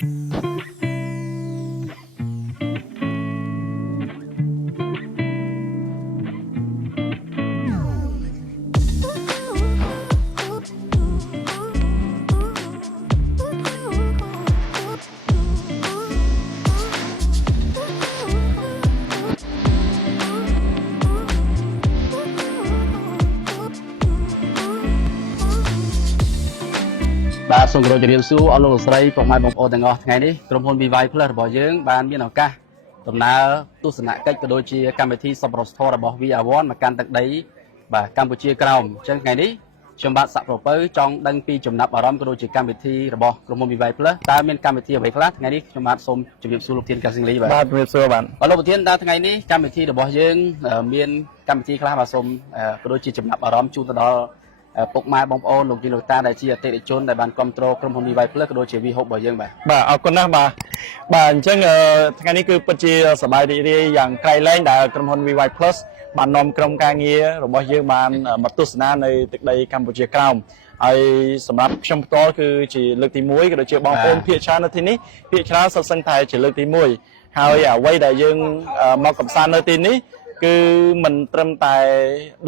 បាទសូមគោរពជម្រាបសួរអស់លោកស្រីពុកម៉ែបងប្អូនទាំងអស់ថ្ងៃនេះក្រុមហ៊ុន VY Plus របស់យើងបានមានឱកាសដំណើរទស្សនកិច្ចក៏ដូចជាកម្មវិធីសប្បុរសធម៌របស់ VR1 មកកាន់ទឹកដីបាទកម្ពុជាក្រោមអញ្ចឹងថ្ងៃនេះខ្ញុំបាទសាក់ប្រពៅចង់ដឹងពីចំណាប់អារម្មណ៍ក៏ដូចជាកម្មវិធីរបស់ក្រុមហ៊ុន VY Plus តើមានកម្មវិធីអ្វីខ្លះថ្ងៃនេះខ្ញុំបាទសូមជម្រាបសួរលោកធានកៅសិងលីបាទជំរាបសួរបាទលោកប្រធានតើថ្ងៃនេះកម្មវិធីរបស់យើងមានកម្មវិធីខ្លះបាទសូមក៏ដូចជាចំណាប់អារម្មណ៍ជូនទៅដល់ពុកម៉ែបងប្អូនលោកយាយលោកតាដែលជាអតិថិជនដែលបានគ្រប់គ្រងក្រុមហ៊ុន VY Plus ក៏ដូចជា VHOP របស់យើងបាទអរគុណណាស់បាទអញ្ចឹងថ្ងៃនេះគឺពិតជាសប្បាយរីករាយយ៉ាងក្រៃលែងដែលក្រុមហ៊ុន VY Plus បាននាំក្រុមការងាររបស់យើងបានមកទស្សនានៅទឹកដីកម្ពុជាក្រោមហើយសម្រាប់ខ្ញុំផ្ទាល់គឺជាលើកទី1ក៏ដូចជាបងប្អូនភាគច្រើននៅទីនេះភាគច្រើនសុទ្ធសឹងតែជាលើកទី1ហើយអ្វីដែលយើងមកកំសាន្តនៅទីនេះគឺមិនត្រឹមតែ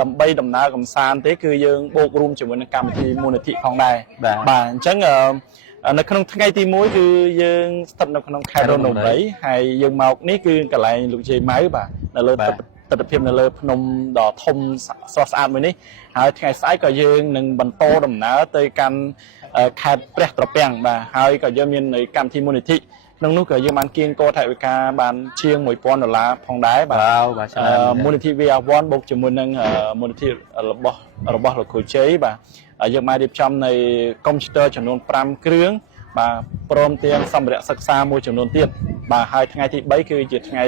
ដើម្បីដំណើរកំសាន្តទេគឺយើងបូករួមជាមួយនឹងកម្មវិធីមូលនិធិផងដែរបាទអញ្ចឹងនៅក្នុងថ្ងៃទី1គឺយើងស្ថិតនៅក្នុងខេត្តរនំរីហើយយើងមកនេះគឺកន្លែងលោកជ័យម៉ៅបាទនៅលើទិដ្ឋភាពនៅលើភ្នំដ៏ធំស្រស់ស្អាតមួយនេះហើយថ្ងៃស្អែកក៏យើងនឹងបន្តដំណើរទៅកាន់ខេត្តព្រះត្រពាំងបាទហើយក៏យើងមាននៅកម្មវិធីមូលនិធិក្នុងនោះក៏យើងបានគៀងគរថវិកាបានជាង$1000ផងដែរបាទមូលនិធិ VR1 បូកជាមួយនឹងមូលនិធិរបស់លោកគ្រូជ័យបាទយើងបានរៀបចំនៅកុំព្យូទ័រចំនួន5គ្រឿងបាទព្រមទាំងសម្ភារៈសិក្សាមួយចំនួនទៀតបាទហើយថ្ងៃទី3គឺជាថ្ងៃ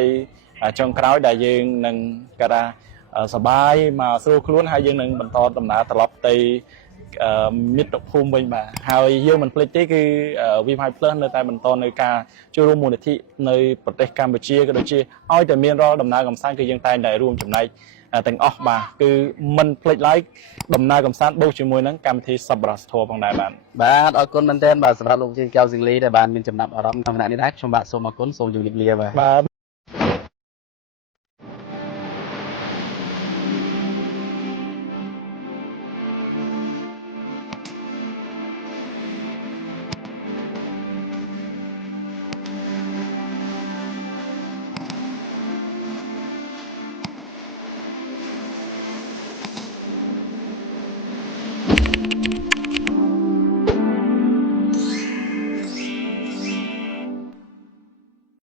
ចុងក្រោយដែលយើងនឹងគេថាសប្បាយមកស្រួលខ្លួនហើយយើងនឹងបន្តដំណើរត្រឡប់ទៅមាតុភូមិវិញបាទហើយយើងមិនភ្លេចទេគឺ VY Plus នៅតែបន្តនៅការចូលរួមមូលនិធិនៅប្រទេសកម្ពុជាក៏ដូចជាឲ្យតែមានរាល់ដំណើរកម្សាន្តគឺយើងតែងតែរួមចំណែកទាំងអស់បាទគឺមិនភ្លេចឡើយដំណើរកម្សាន្តបូកជាមួយនឹងកម្មវិធីសប្បុរសធម៌ផងដែរបាទអរគុណមែនទែនបាទសម្រាប់លោកជាងកៅសិងលីដែលបានមានចំណាប់អារម្មណ៍ក្នុងគណៈនេះដែរខ្ញុំបាទសូមអរគុណសូមជម្រាបលាបាទ